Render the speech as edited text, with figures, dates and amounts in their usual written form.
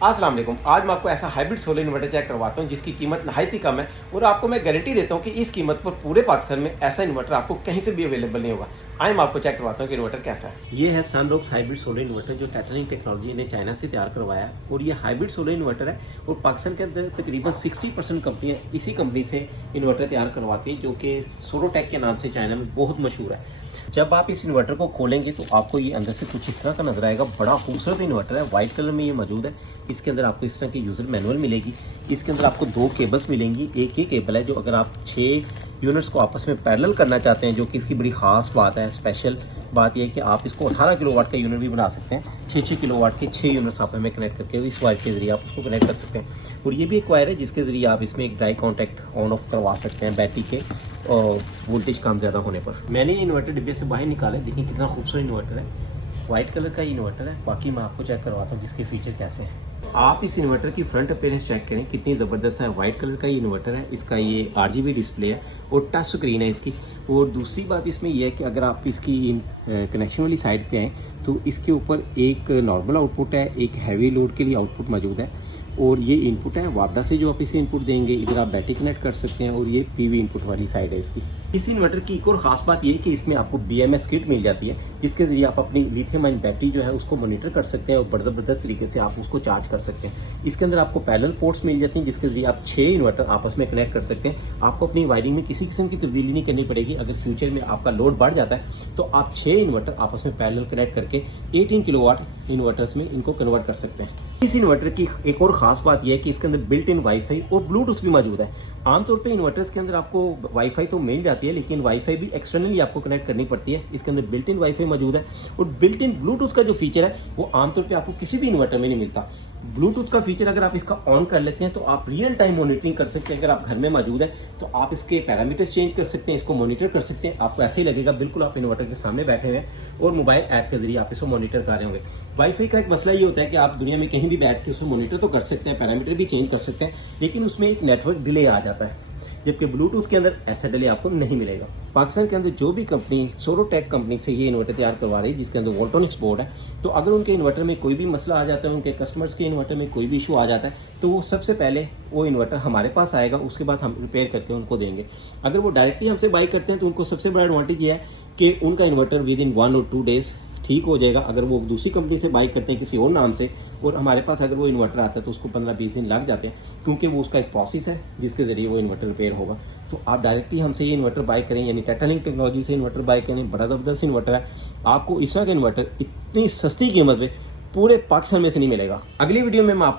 अस्सलाम वालेकुम। आज मैं आपको ऐसा हाइब्रिड सोलर इन्वर्टर चेक करवाता हूँ जिसकी कीमत नहायत ही कम है और आपको मैं गारंटी देता हूँ कि इस कीमत पर पूरे पाकिस्तान में ऐसा इन्वर्टर आपको कहीं से भी अवेलेबल नहीं होगा। आइए मैं आपको चेक करवाता हूँ कि इन्वर्टर कैसा है। ये है सनरॉक्स हाइब्रिड सोलर इन्वर्टर जो टाइटैनियम टेक्नोलॉजी ने चाइना से तैयार करवाया है और ये हाइब्रिड सोलर इन्वर्टर है और पाकिस्तान के अंदर तकरीबन 60% कंपनियाँ इसी कंपनी से इन्वर्टर तैयार करवाती है जो कि सोलोटेक के नाम से चाइना में बहुत मशहूर है। जब आप इस इन्वर्टर को खोलेंगे तो आपको ये अंदर से कुछ इस तरह का नजर आएगा। बड़ा खूबसूरत इन्वर्टर है, वाइट कलर में ये मौजूद है। इसके अंदर आपको इस तरह की यूज़र मैनुअल मिलेगी। इसके अंदर आपको 2 केबल्स मिलेंगी। एक ये केबल है जो अगर आप 6 यूनिट्स को आपस में पैरेलल करना चाहते हैं, जो कि इसकी बड़ी ख़ास बात है। स्पेशल बात यह है कि आप इसको 18 किलोवाट का यूनिट भी बना सकते हैं। 6-6 किलोवाट के 6 यूनिट्स आप में कनेक्ट करके इस वायर के जरिए आप उसको कनेक्ट कर सकते हैं। और ये भी एक वायर है जिसके ज़रिए आप इसमें एक ड्राई कॉन्टैक्ट ऑन ऑफ करवा सकते हैं बैटरी के और वोल्टेज कम ज़्यादा होने पर। मैंने ये इन्वर्टर डिब्बे से बाहर निकाला है। देखिए कितना खूबसूरत इन्वर्टर है, वाइट कलर का इन्वर्टर है। बाकी मैं आपको चेक करवाता हूँ कि इसके फीचर कैसे हैं। आप इस इन्वर्टर की फ्रंट अपीयरेंस चेक करें, कितनी ज़बरदस्त है। वाइट कलर का ये इन्वर्टर है, इसका ये RGB डिस्प्ले है और टच स्क्रीन है इसकी। और दूसरी बात इसमें यह है कि अगर आप इसकी कनेक्शन वाली साइड पे आएँ तो इसके ऊपर एक नॉर्मल आउटपुट है, एक हैवी लोड के लिए आउटपुट मौजूद है और ये इनपुट है वापडा से जो आप इसे इनपुट देंगे। इधर आप बैटरी कनेक्ट कर सकते हैं और ये PV इनपुट वाली साइड है इसकी। इस इन्वर्टर की एक और ख़ास बात ये है कि इसमें आपको BMS किट मिल जाती है जिसके ज़रिए आप अपनी लिथियम आयन बैटरी जो है उसको मॉनिटर कर सकते हैं और बड़ा ज़बरदस्त तरीके से आप उसको चार्ज कर सकते हैं। इसके अंदर आपको पैरेलल पोर्ट्स मिल जाती हैं जिसके ज़रिए आप 6 इन्वर्टर आपस में कनेक्ट कर सकते हैं। आपको अपनी वायरिंग में किसी किस्म की तब्दीली नहीं करनी पड़ेगी। अगर फ्यूचर में आपका लोड बढ़ जाता है तो आप 6 इन्वर्टर आपस में पैरेलल कनेक्ट करके 18 किलोवाट इन्वर्टर्स में इनको कन्वर्ट कर सकते हैं। इस इन्वर्टर की एक और ख़ास बात यह है कि इसके अंदर बिल्ट इन वाईफाई और ब्लूटूथ भी मौजूद है। आमतौर पे इन्वर्टर्स के अंदर आपको वाईफाई तो मिल जाती है लेकिन वाईफाई भी एक्सटर्नली आपको कनेक्ट करनी पड़ती है। इसके अंदर बिल्ट इन वाईफाई मौजूद है और बिल्ट इन ब्लूटूथ का जो फीचर है वो आमतौर पे आपको किसी भी इन्वर्टर में नहीं मिलता। ब्लूटूथ का फीचर अगर आप इसका ऑन कर लेते हैं तो आप रियल टाइम मॉनिटरिंग कर सकते हैं। अगर आप घर में मौजूद है तो आप इसके पैरामीटर्स चेंज कर सकते हैं, इसको मॉनिटर कर सकते हैं। आपको ऐसे ही लगेगा बिल्कुल आप इन्वर्टर के सामने बैठे हुए हैं और मोबाइल ऐप के जरिए आप इसको मॉनिटर कर रहे होंगे। वाईफाई का एक मसला ये होता है कि आप दुनिया में कहीं भी बैठ के उसको मॉनिटर तो कर सकते हैं, पैरामीटर भी चेंज कर सकते हैं, लेकिन उसमें एक नेटवर्क डिले आ जाता है, जबकि ब्लूटूथ के अंदर ऐसा डिले आपको नहीं मिलेगा। पाकिस्तान के अंदर जो भी कंपनी सोलोटेक कंपनी से ये इन्वर्टर तैयार करवा रही है जिसके अंदर वोल्टोनिक्स बोर्ड है, तो अगर उनके इन्वर्टर में कोई भी मसला आ जाता है, उनके कस्टमर्स के इन्वर्टर में कोई भी इशू आ जाता है तो वो सबसे पहले वो इन्वर्टर हमारे पास आएगा, उसके बाद हम रिपेयर करके उनको देंगे। अगर वो डायरेक्टली हमसे बाई करते हैं तो उनको सबसे बड़ा एडवांटेज ये है कि उनका इन्वर्टर विद इन 1 और 2 डेज ठीक हो जाएगा। अगर वो दूसरी कंपनी से बाई करते हैं किसी और नाम से और हमारे पास अगर वो इन्वर्टर आता है तो उसको 15-20 दिन लग जाते हैं, क्योंकि वो उसका एक प्रोसेस है जिसके ज़रिए वो इन्वर्टर रिपेयर होगा। तो आप डायरेक्टली हमसे ये इन्वर्टर बाई करें, यानी टाइटैनियम टेक्नोलॉजी से इन्वर्टर बाई करें। बड़ा ज़बरदस्त इन्वर्टर है, आपको इस तरह का इन्वर्टर इतनी सस्ती कीमत में पूरे पाकिस्तान में से नहीं मिलेगा। अगली वीडियो में मैं